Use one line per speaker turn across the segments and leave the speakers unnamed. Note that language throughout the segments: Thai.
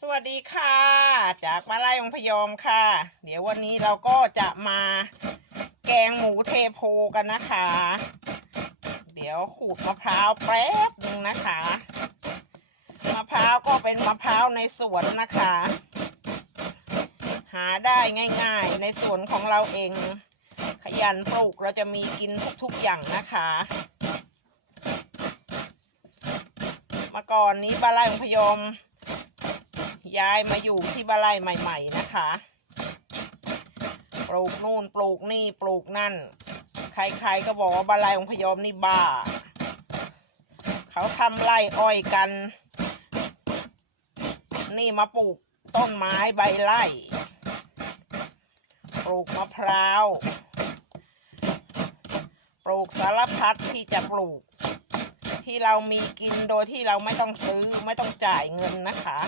สวัสดีค่ะ จากมาไล่องพยอมค่ะ เดี๋ยววันนี้เราก็จะมาแกงหมูเทโพกันนะคะ เดี๋ยวขูดมะพร้าวแป๊บนึงนะคะมะพร้าวก็เป็นมะพร้าวในสวนนะคะ หาได้ง่าย ๆ ในสวนของเราเอง ขยันปลูกเราจะมีกินทุกๆอย่างนะคะมื่อก่อนนี้บ้านไร่องพยอม ย้ายมาอยู่ที่บ้านไร่ใหม่ ๆ นะคะ ปลูกนู่นปลูกนี่ปลูกนั่น ใครๆก็บอกว่าบ้านไร่องพยอมนี่บ้า เขาทำไร่อ้อยกัน นี่มาปลูกต้นไม้ใบไร่ปลูกมะพร้าว ปลูกสารพัดที่จะปลูก ที่เรามีกินโดยที่เราไม่ต้องซื้อไม่ต้องจ่ายเงินนะคะ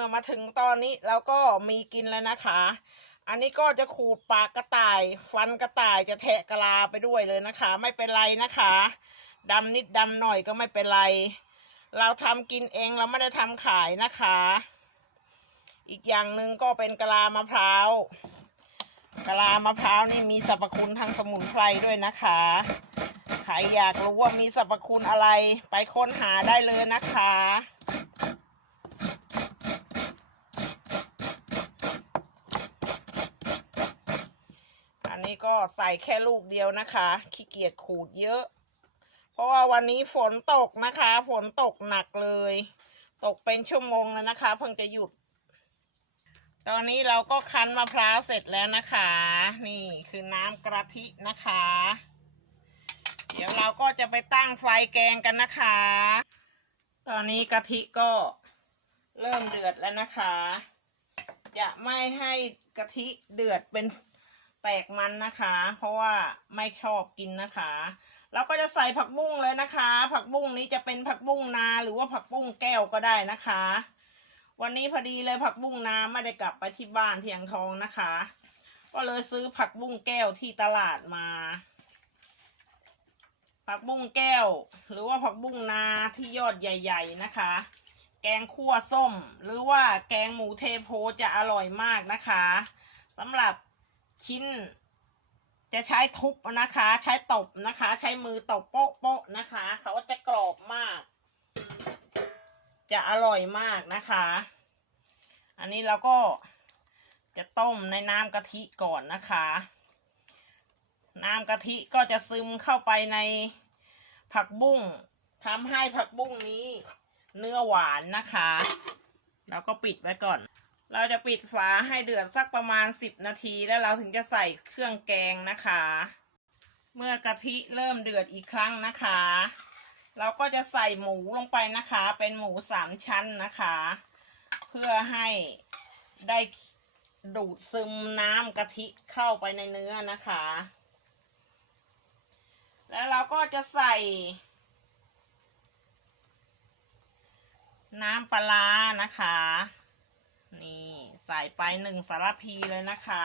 อมาถึงตอนนี้เราก็มีกินแล้วนะคะ อันนี้ก็จะขูดปากกระต่าย ฟันกระต่ายจะแทะกะลาไปด้วยเลยนะคะ ไม่เป็นไรนะคะดำนิดดำหน่อยก็ไม่เป็นไร เราทำกินเองเราไม่ได้ทำขายนะคะ อีกอย่างหนึ่งก็เป็นกะลามะพร้าวกะลามะพร้าวนี่มีสรรพคุณทางสมุนไพรด้วยนะคะใครอยากรู้ว่ามีสรรพคุณอะไรไปค้นหาได้เลยนะคะ นี้ก็ใส่แค่ลูกเดียวนะคะ ขี้เกียจขูดเยอะ เพราะว่าวันนี้ฝนตกนะคะ ฝนตกหนักเลย ตกเป็นชั่วโมงแล้วนะคะ เพิ่งจะหยุด ตอนนี้เราก็คั้นมะพร้าวเสร็จแล้วนะคะ นี่คือน้ำกะทินะคะ เดี๋ยวเราก็จะไปตั้งไฟแกงกันนะคะ ตอนนี้กะทิก็เริ่มเดือดแล้วนะคะ จะไม่ให้กะทิเดือดเป็น แตกมันนะคะ เพราะว่าไม่ชอบกินนะคะ เราก็จะใส่ผักบุ้งเลยนะคะ ผักบุ้งนี้จะเป็นผักบุ้งนาหรือว่าผักบุ้งแก้วก็ได้นะคะ วันนี้พอดีเลยผักบุ้งนาไม่ได้กลับไปที่บ้านที่อ่างทองนะคะ ก็เลยซื้อผักบุ้งแก้วที่ตลาดมาผักบุ้งแก้ว หรือว่าผักบุ้งนาที่ยอดใหญ่ ๆนะคะ แกงคั่วส้ม หรือว่าแกงหมูเทโพจะอร่อยมากนะคะสำหรับ ชิ้น จะใช้ทุบนะคะ ใช้ตบนะคะ ใช้มือตบโป๊ะโป๊ะนะคะ เขาจะกรอบมาก จะอร่อยมากนะคะ อันนี้เราก็จะต้มในน้ำกะทิก่อนนะคะ น้ำกะทิก็จะซึมเข้าไปในผักบุ้งทำให้ผักบุ้งนี้เนื้อหวานนะคะเราก็ปิดไว้ก่อน เราจะปิดฝาให้เดือดสักประมาณ 10 นาที แล้วเราถึงจะใส่เครื่องแกงนะคะ เมื่อกะทิเริ่มเดือดอีกครั้งนะคะ เราก็จะใส่หมูลงไปนะคะ เป็นหมูสามชั้นนะคะ เพื่อให้ได้ดูดซึมน้ำกะทิเข้าไปในเนื้อนะคะ แล้วเราก็จะใส่ น้ำปลาร้านะคะ นี่ใส่ไปหนึ่งสารพีเลยนะคะ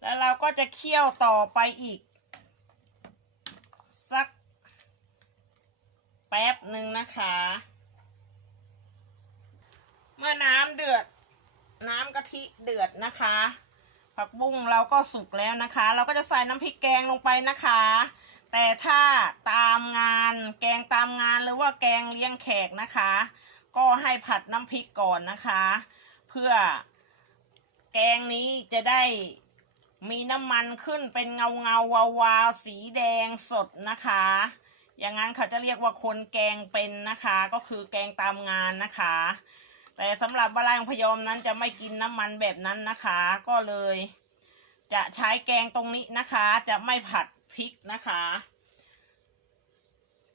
แล้วเราก็จะเคี่ยวต่อไปอีก สัก แป๊บหนึ่งนะคะ เมื่อน้ำเดือด น้ำกะทิเดือดนะคะ ผักบุ้งเราก็สุกแล้วนะคะ เราก็จะใส่น้ำพริกแกงลงไปนะคะแต่ถ้าตามงานแกงตามงานหรือว่าแกงเลี้ยงแขกนะคะ ก็ให้ผัดน้ำพริกก่อนนะคะ เพื่อแกงนี้จะได้มีน้ำมันขึ้นเป็นเงาเงาวาวาวสีแดงสดนะคะ อย่างนั้นเขาจะเรียกว่าคนแกงเป็นนะคะ ก็คือแกงตามงานนะคะ แต่สำหรับบะไลของพยอมนั้นจะไม่กินน้ำมันแบบนั้นนะคะ ก็เลย จะใช้แกงตรงนี้นะคะ จะไม่ผัดพริกนะคะ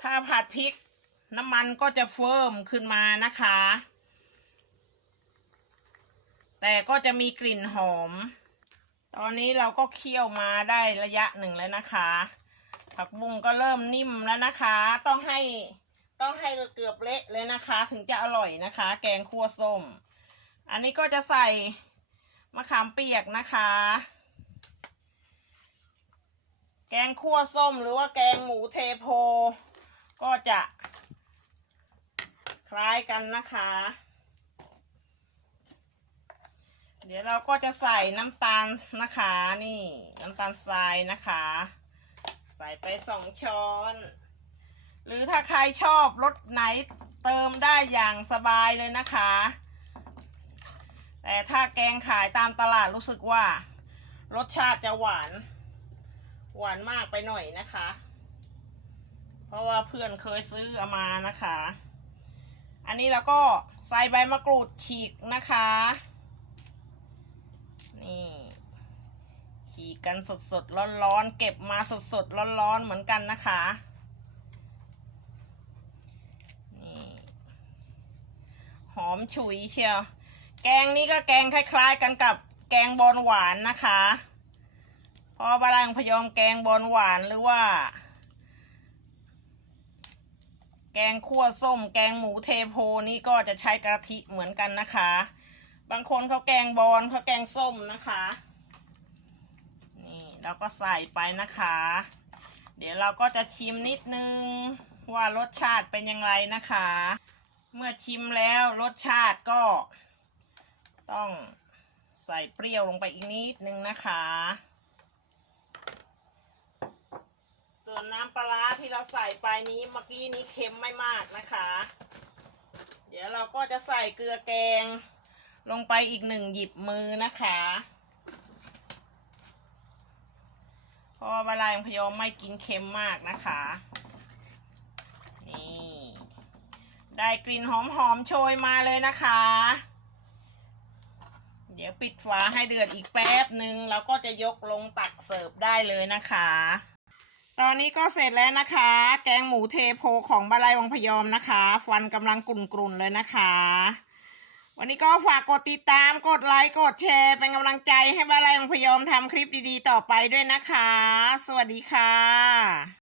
ถ้าผัดพริก น้ำมันก็จะเฟิ่มขึ้นมานะคะ แต่ก็จะมีกลิ่นหอม ตอนนี้เราก็เคี่ยวมาได้ระยะหนึ่งแล้วนะคะ ผักบุ้งก็เริ่มนิ่มแล้วนะคะ ต้องให้ต้องให้เกือบเละเลยนะคะ ถึงจะอร่อยนะคะ แกงคั่วส้ม อันนี้ก็จะใส่มะขามเปียกนะคะ แกงคั่วส้มหรือว่าแกงหมูเทโพ ก็จะ คล้ายกันนะคะ เดี๋ยวเราก็จะใส่น้ำตาลนะคะนี่น้ำตาลทรายนะคะ ใส่ไปสองช้อน หรือถ้าใครชอบรสไหนเติมได้อย่างสบายเลยนะคะ แต่ถ้าแกงขายตามตลาดรู้สึกว่า รสชาติจะหวาน หวานมากไปหน่อยนะคะ เพราะว่าเพื่อนเคยซื้อเอามานะคะ อันนี้เราก็ใส่ใบมะกรูดฉีกนะคะ นี่ฉีกกันสดสดร้อนร้อนเก็บมาสดสดร้อนร้อนเหมือนกันนะคะนี่หอมฉุยเชียว แกงนี้ก็แกงคล้ายๆกันกับแกงบอนหวานนะคะพราะบาลังพยอมแกงบอนหวานหรือว่า แกงคั่วส้ม แกงหมูเทโพนี่ก็จะใช้กะทิเหมือนกันนะคะ บางคนเขาแกงบอนเขาแกงส้มนะคะ นี่เราก็ใส่ไปนะคะ เดี๋ยวเราก็จะชิมนิดนึงว่ารสชาติเป็นยังไงนะคะ เมื่อชิมแล้วรสชาติก็ต้องใส่เปรี้ยวลงไปอีกนิดนึงนะคะ ส่วนน้ำปลาที่เราใส่ไปนี้เมื่อกี้นี้เค็มไม่มากนะคะ เดี๋ยวเราก็จะใส่เกลือแกง ลงไปอีกหนึ่งหยิบมือนะคะ เพราะว่าเวลาพยอมไม่กินเค็มมากนะคะ นี่ได้กลิ่นหอมๆโชยมาเลยนะคะ เดี๋ยวปิดฝาให้เดือดอีกแป๊บหนึ่งเราก็จะยกลงตักเสิร์ฟได้เลยนะคะ ตอนนี้ก็เสร็จแล้วนะคะ แกงหมูเทโพของบาลัยวังพยอมนะคะ ฟันกำลังกลุ่นๆเลยนะคะ วันนี้ก็ฝากกดติดตามกดไลค์กดแชร์เป็นกำลังใจให้บาลัยวังพยอมทำคลิปดีๆต่อไปด้วยนะคะ สวัสดีค่ะ